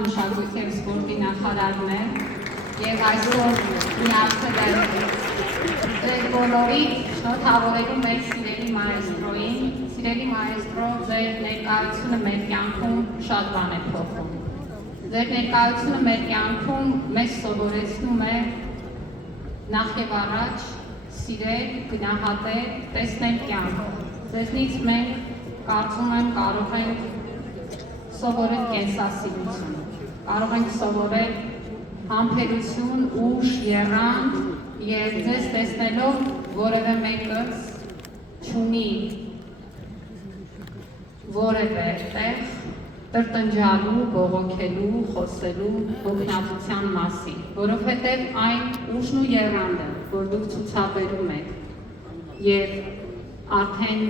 մշակույթի և սպորտի նախարարն է և այսօր միացել է ձեր բոլորիդ շնորհավորելու մեր սիրելի մայեստրոյին։ Սիրելի մայեստրո, ձեր ներկայությունը մեր կյանքում շատ բան է փոխում։ Ձեր ներկայությունը մեր կյանքում մեզ սովորեցնում է նախ և առաջ սիրել, գնահատել, տեսնել կյանք։ Ձեզնից մենք կարծում եմ կարող ենք սովորել կենսասիրություն, կարող ենք սովորել համբերություն, ուժ, եռանդ և ձեզ տեսնելով որևէ մեկս չունի որևէ տեղ տրտնջալու, բողոքելու, խոսելու հոգնածության մասին, որովհետև այն ուժն ու եռանդը, որ դուք ցուցաբերում եք և արդեն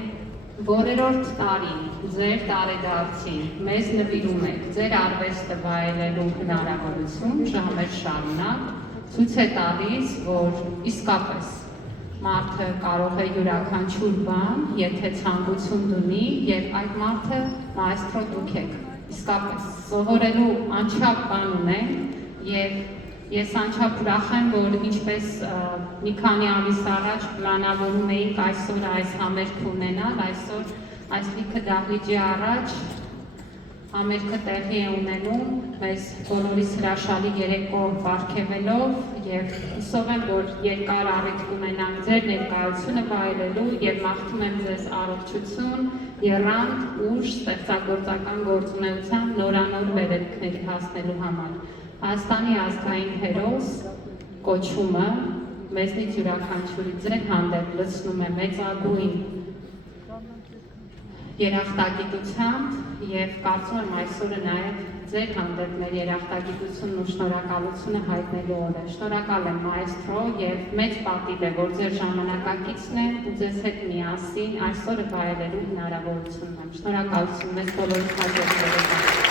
որերորդ տարին ձեր տարեդարձին մեզ նվիրում եք ձեր արվեստը վայելելու հնարավորություն ժամեր շարունակ, ցույց է տալիս, որ իսկապես մարդը կարող է յուրաքանչյուր բան, եթե ցանկություն ունի, և այդ մարդը մայեստրո դուք եք։ Իսկապես սովորելու անչափ բան ունենք և ես անչափ ուրախ եմ, որ ինչպես մի քանի ամիս առաջ պլանավորում էինք այսօր այս համերգը ունենալ, այսօր այս լիքը դահլիճի առաջ համերգը տեղի է ունենում մեզ բոլորիս հրաշալի երեկո պարգևելով և հուսով եմ, որ երկար առիթ կունենանք ձեր ներկայությունը վայելելու և մաղթում եմ ձեզ առողջություն, եռանդ, ուժ, ստեղծագործական գործունեությամբ նորանոր վերելքների հասնելու համար։ Հայաստանի ազգային հերոս կոչումը մեզնից յուրաքանչյուրի ձեր հանդեպ լցնում է մեծագույն երախտագիտությամբ և կարծում եմ այսօրը նաև ձեր հանդեպ մեր երախտագիտությունն ու շնորհակալությունը հայտնելու օր է։ Շնորհակալ եմ մայեստրո և մեծ պատիվ է, որ ձեր ժամանակակիցն եմ ու ձեզ հետ միասին այսօրը վայելելու հնարավորություն ունեմ։ Շնորհակալություն մեզ բոլորի հաջողության։